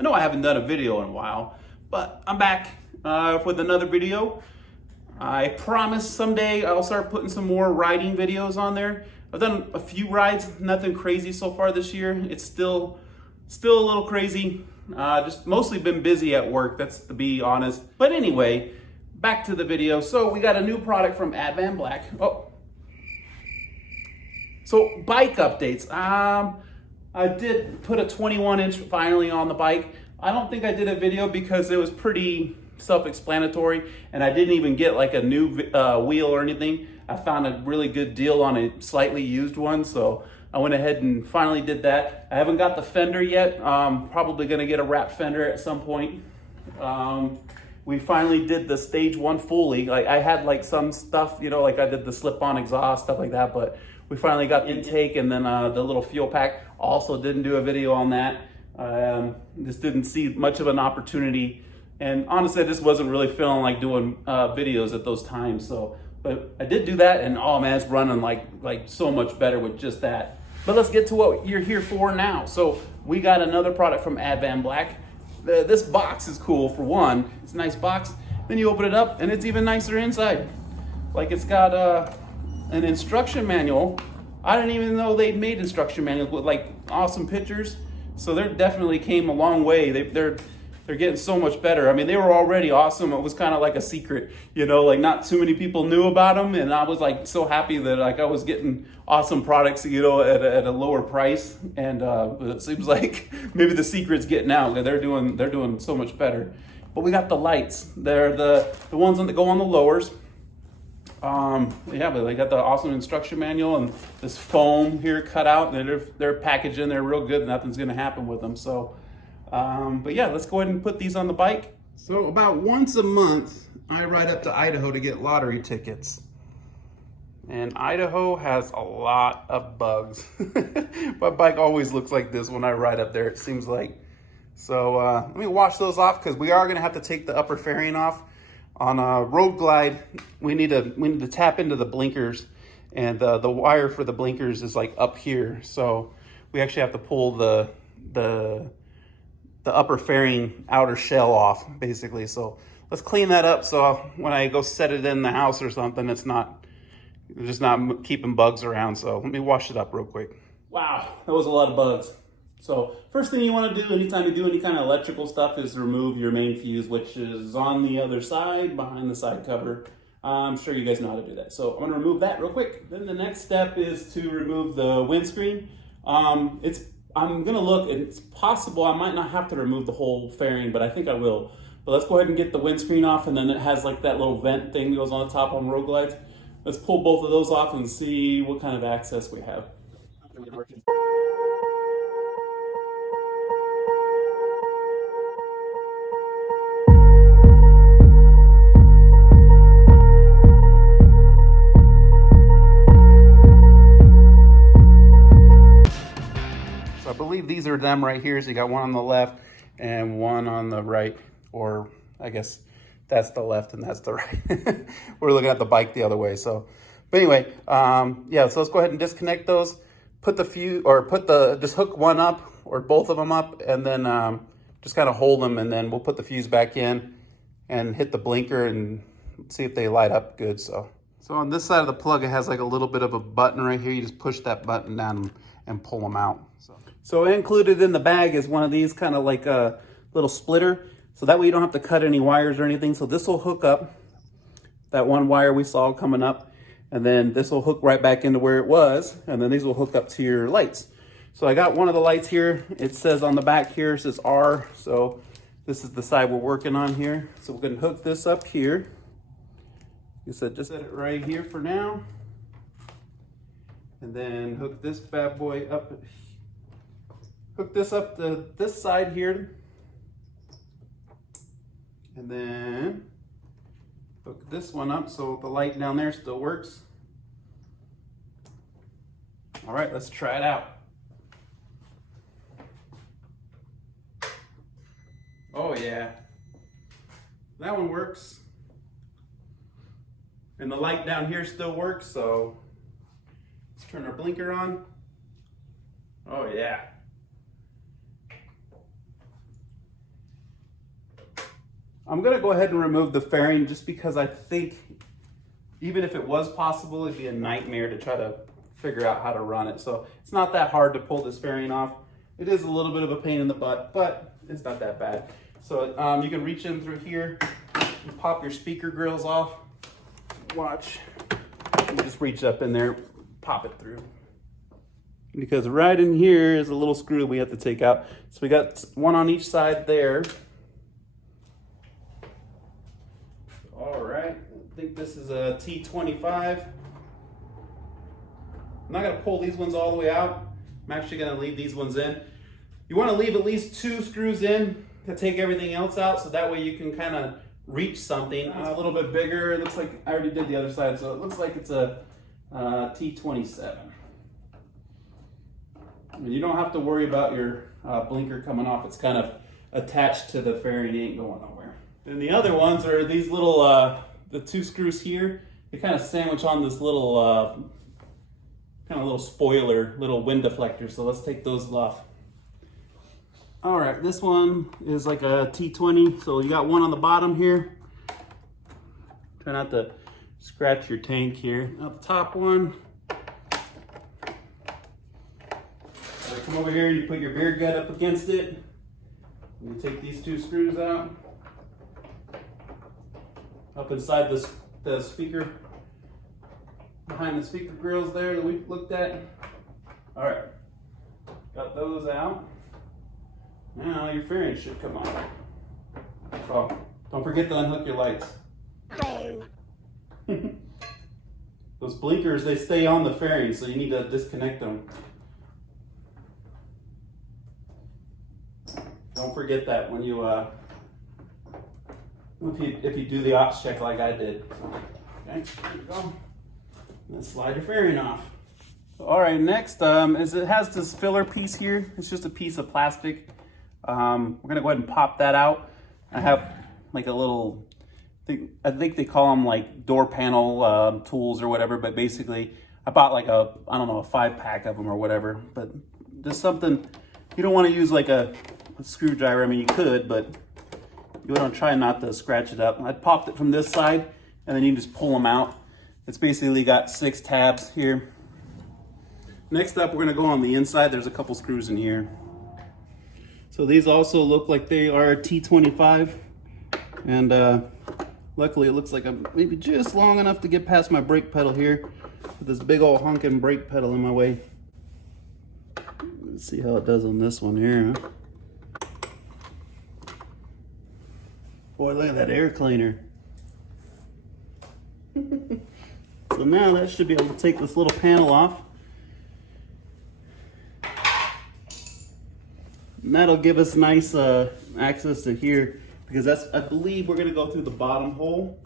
I know I haven't done a video in a while, but I'm back with another video. I promise someday I'll start putting some more riding videos on there. I've done a few rides, nothing crazy so far this year. It's still a little crazy. Just mostly been busy at work, that's to be honest. But anyway, back to the video. So we got a new product from AdvanBlack. So bike updates. I did put a 21-inch finally on the bike. I don't think I did a video because it was pretty self-explanatory, and I didn't even get like a new wheel or anything. I found a really good deal on a slightly used one, so I went ahead and finally did that. I haven't got the fender yet. Probably gonna get a wrap fender at some point. We finally did the stage 1 fully. Like I had like some stuff, you know, like I did the slip-on exhaust, stuff like that, but we finally got the intake and then the little fuel pack. Also didn't do a video on that. Just didn't see much of an opportunity. And honestly, I just wasn't really feeling like doing videos at those times. So, but I did do that, and oh man, it's running like so much better with just that. But let's get to what you're here for now. So we got another product from AdvanBlack. This box is cool for one. It's a nice box. Then you open it up and it's even nicer inside. Like it's got an instruction manual. I didn't even know they'd made instruction manuals with like awesome pictures. So they definitely came a long way. They're getting so much better. I mean, they were already awesome. It was kind of like a secret, you know, like not too many people knew about them. And I was like so happy that like I was getting awesome products, you know, at a lower price. And it seems like maybe the secret's getting out. They're doing so much better. But we got the lights. They're the ones that go on the lowers. Yeah, but they got the awesome instruction manual and this foam here cut out, and they're packaged in there real good. Nothing's gonna happen with them. So, but yeah, let's go ahead and put these on the bike. So about once a month, I ride up to Idaho to get lottery tickets. And Idaho has a lot of bugs. My bike always looks like this when I ride up there, it seems like. So let me wash those off because we are gonna have to take the upper fairing off. On a road glide, we need to tap into the blinkers, and the wire for the blinkers is like up here. So we actually have to pull the upper fairing outer shell off, basically. So let's clean that up so when I go set it in the house or something, it's just not keeping bugs around. So let me wash it up real quick. Wow, that was a lot of bugs. So first thing you want to do anytime you do any kind of electrical stuff is remove your main fuse, which is on the other side, behind the side cover. I'm sure you guys know how to do that. So I'm going to remove that real quick. Then the next step is to remove the windscreen. I'm going to look, it's possible I might not have to remove the whole fairing, but I think I will. But let's go ahead and get the windscreen off, and then it has like that little vent thing that goes on the top on road glides. Let's pull both of those off and see what kind of access we have. I believe these are them right here. So you got one on the left and one on the right, or I guess that's the left and that's the right. We're looking at the bike the other way. So, but anyway, yeah. So let's go ahead and disconnect those. Put the fuse, or just hook one up or both of them up, and then just kind of hold them, and then we'll put the fuse back in and hit the blinker and see if they light up good. So on this side of the plug, it has like a little bit of a button right here. You just push that button down and pull them out. So included in the bag is one of these kind of like a little splitter. So that way you don't have to cut any wires or anything. So this will hook up that one wire we saw coming up. And then this will hook right back into where it was. And then these will hook up to your lights. So I got one of the lights here. It says on the back here, it says R. So this is the side we're working on here. So we're going to hook this up here. You said just set it right here for now. And then hook this bad boy up. Hook this up to this side here. And then hook this one up so the light down there still works. All right, let's try it out. Oh yeah, that one works. And the light down here still works, so let's turn our blinker on. Oh yeah. I'm gonna go ahead and remove the fairing just because I think even if it was possible, it'd be a nightmare to try to figure out how to run it. So it's not that hard to pull this fairing off. It is a little bit of a pain in the butt, but it's not that bad. So you can reach in through here and pop your speaker grills off. Watch, you just reach up in there, pop it through. Because right in here is a little screw we have to take out. So we got one on each side there. All right, I think this is a T25. I'm not gonna pull these ones all the way out. I'm actually gonna leave these ones in. You wanna leave at least 2 screws in to take everything else out, so that way you can kind of reach something. A little bit bigger. It looks like I already did the other side, so it looks like it's a T27. And you don't have to worry about your blinker coming off. It's kind of attached to the fairing. It ain't going nowhere. And the other ones are these little, the 2 screws here. They kind of sandwich on this little, kind of little spoiler, little wind deflector. So let's take those off. All right, this one is like a T20. So you got one on the bottom here. Try not to scratch your tank here. Up top one. So come over here, you put your beer gut up against it. You take these 2 screws out. Up inside the speaker, behind the speaker grills there that we looked at. All right, got those out. Now your fairing should come on. Oh, don't forget to unhook your lights. Those blinkers, they stay on the fairing, so you need to disconnect them. Don't forget that when you if you do the ops check like I did. So, okay, there you go. Let's slide your fairing off. All right, next is it has this filler piece here. It's just a piece of plastic. We're gonna go ahead and pop that out. I have like a little, I think they call them like door panel tools or whatever, but basically I bought like a, I don't know, a 5-pack of them or whatever, but just something, you don't wanna use like a screwdriver. I mean, you could, but you want to try not to scratch it up. I popped it from this side, and then you can just pull them out. It's basically got 6 tabs here. Next up, we're going to go on the inside. There's a couple screws in here. So these also look like they are T25, and luckily it looks like I'm maybe just long enough to get past my brake pedal here with this big old honking brake pedal in my way. Let's see how it does on this one here, huh? Boy, look at that air cleaner. So now that should be able to take this little panel off. And that'll give us nice access to here, because that's, I believe we're gonna go through the bottom hole,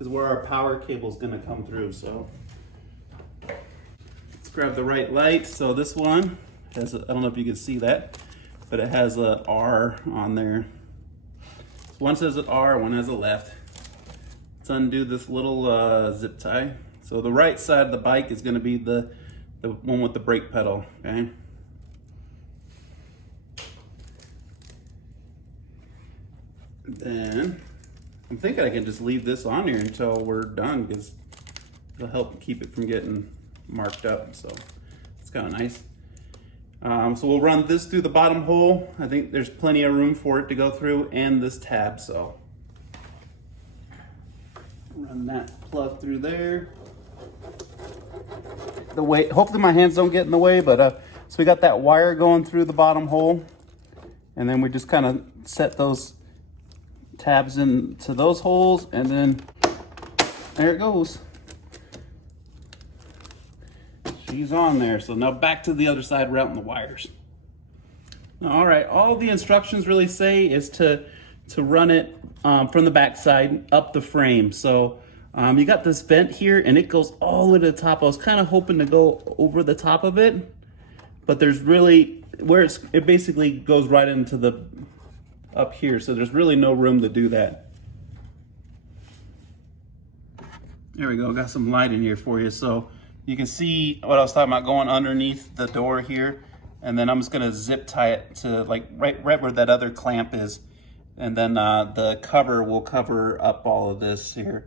is where our power cable is gonna come through. So let's grab the right light. So this one has, I don't know if you can see that, but it has a R on there. One says an R, one has a left. Let's undo this little zip tie. So the right side of the bike is going to be the one with the brake pedal, okay? Then I'm thinking I can just leave this on here until we're done, because it'll help keep it from getting marked up. So it's kind of nice. So we'll run this through the bottom hole. I think there's plenty of room for it to go through, and this tab, so. Run that plug through there. The way, hopefully my hands don't get in the way, but so we got that wire going through the bottom hole, and then we just kind of set those tabs into those holes, and then there it goes. She's on there. So now back to the other side, routing the wires. All right, all the instructions really say is to run it from the back side up the frame. So you got this vent here, and it goes all the way to the top. I was kind of hoping to go over the top of it, but there's really, where it basically goes right into the, up here. So there's really no room to do that. There we go, got some light in here for you. So you can see what I was talking about, going underneath the door here, and then I'm just gonna zip tie it to like right where that other clamp is, And then the cover will cover up all of this here.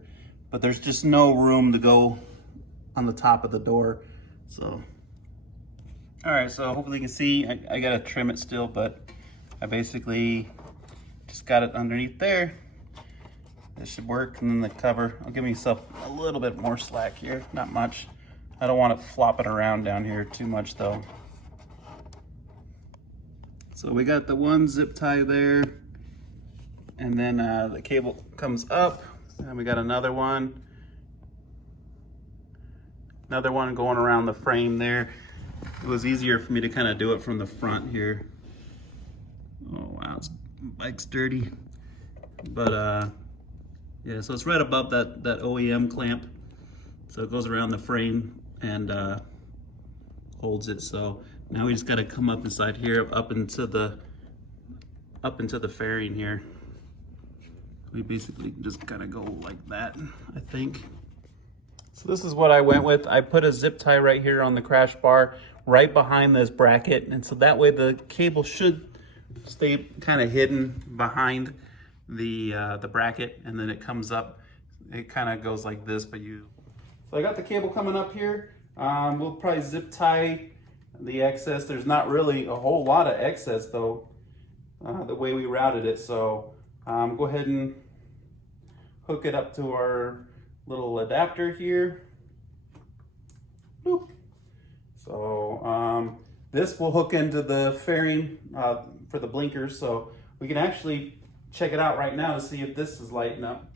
But there's just no room to go on the top of the door. So, all right, so hopefully you can see, I gotta trim it still, but I basically just got it underneath there. This should work, and then the cover, I'll give myself a little bit more slack here, not much. I don't want it flopping around down here too much though. So we got the one zip tie there, and then the cable comes up, and we got another one going around the frame there. It was easier for me to kind of do it from the front here. Oh wow, bike's dirty. But yeah, so it's right above that OEM clamp. So it goes around the frame and holds it. So now we just got to come up inside here, up into the fairing here. We basically just gotta go like that, I think. So this is what I went with. I put a zip tie right here on the crash bar, right behind this bracket, and so that way the cable should stay kind of hidden behind the bracket, and then it comes up. It kind of goes like this, but So I got the cable coming up here. We'll probably zip tie the excess. There's not really a whole lot of excess though, the way we routed it. So go ahead and hook it up to our little adapter here. Boop. So this will hook into the fairing for the blinkers. So we can actually check it out right now to see if this is lighting up.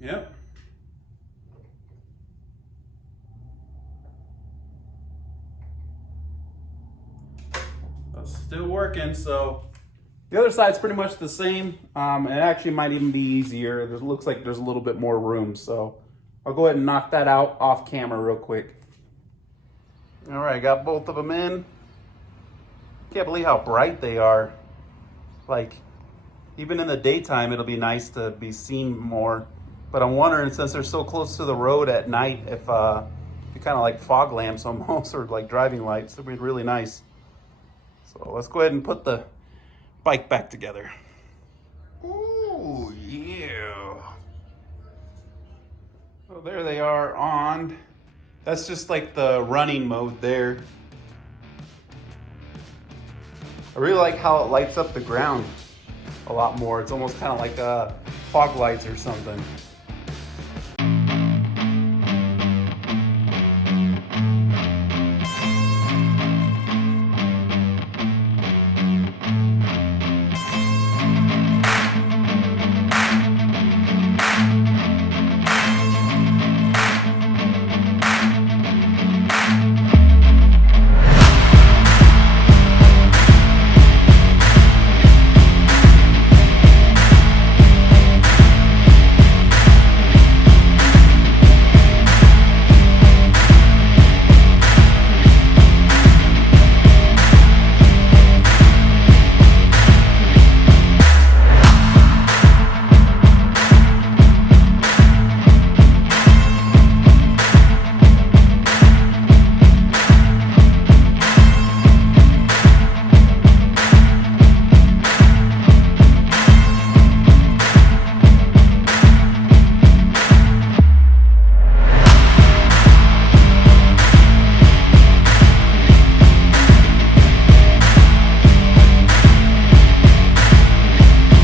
Yep. It's still working. So the other side's pretty much the same. It actually might even be easier. It looks like there's a little bit more room. So I'll go ahead and knock that out off camera real quick. All right, got both of them in. Can't believe how bright they are. Like, even in the daytime, it'll be nice to be seen more. But I'm wondering, since they're so close to the road at night, if you kind of like fog lamps almost, or like driving lights, it'd be really nice. So let's go ahead and put the bike back together. Ooh, yeah. So there they are on. That's just like the running mode there. I really like how it lights up the ground a lot more. It's almost kind of like fog lights or something.